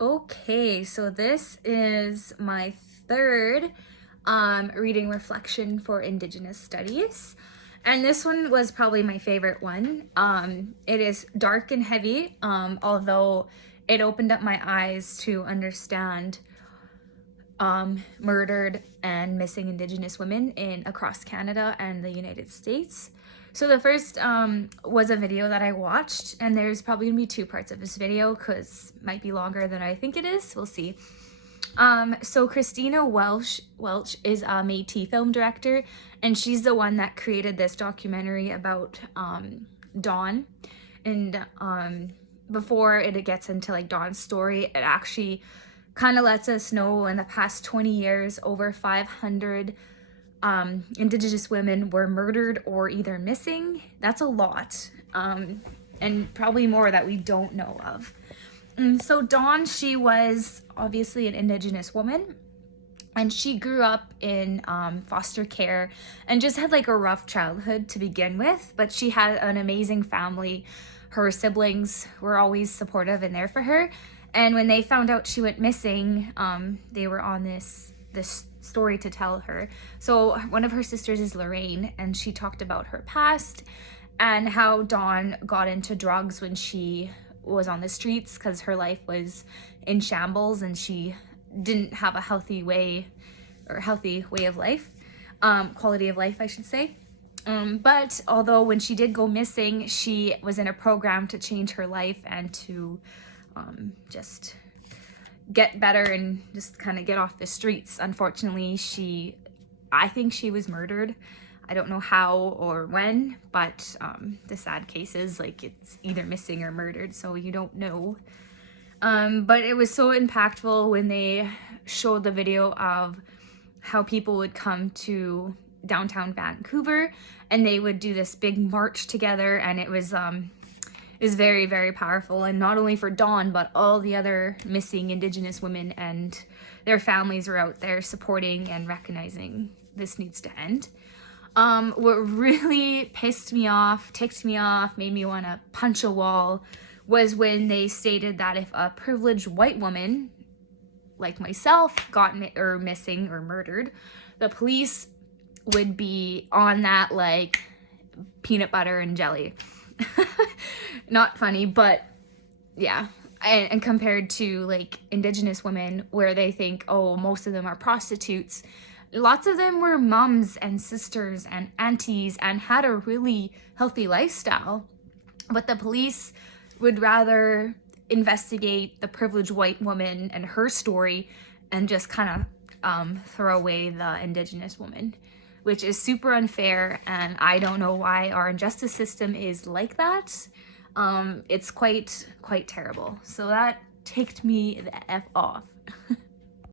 Okay, so this is my third reading reflection for Indigenous Studies. And this one was probably my favorite one. It is dark and heavy, although it opened up my eyes to understand murdered and missing Indigenous women in across Canada and the United States. So the first was a video that I watched, and there's probably gonna be two parts of this video because it might be longer than I think it is. We'll see. So Christina Welch is a Métis film director, and she's the one that created this documentary about Dawn. And before it gets into like Dawn's story, it actually kind of lets us know in the past 20 years, over 500 Indigenous women were murdered or either missing. That's a lot, and probably more that we don't know of. So Dawn, she was obviously an Indigenous woman, and she grew up in foster care and just had like a rough childhood to begin with, but she had an amazing family. Her siblings were always supportive and there for her. And when they found out she went missing, they were on this story to tell her. So one of her sisters is Lorraine, and she talked about her past and how Dawn got into drugs when she was on the streets because her life was in shambles and she didn't have a healthy way of life, quality of life, I should say. But although when she did go missing, she was in a program to change her life and to just get better and just kind of get off the streets. Unfortunately, I think she was murdered. I don't know how or when, but the sad case is like it's either missing or murdered, so you don't know. But it was so impactful when they showed the video of how people would come to downtown Vancouver and they would do this big march together, and it was very, very powerful, and not only for Dawn, but all the other missing Indigenous women and their families were out there supporting and recognizing this needs to end. What really ticked me off, made me want to punch a wall, was when they stated that if a privileged white woman, like myself, got missing or murdered, the police would be on that like peanut butter and jelly. Not funny, but yeah. And compared to like Indigenous women, where they think, oh, most of them are prostitutes, lots of them were moms and sisters and aunties and had a really healthy lifestyle. But the police would rather investigate the privileged white woman and her story and just kind of throw away the Indigenous woman, which is super unfair, and I don't know why our justice system is like that. It's quite terrible. So that ticked me the F off.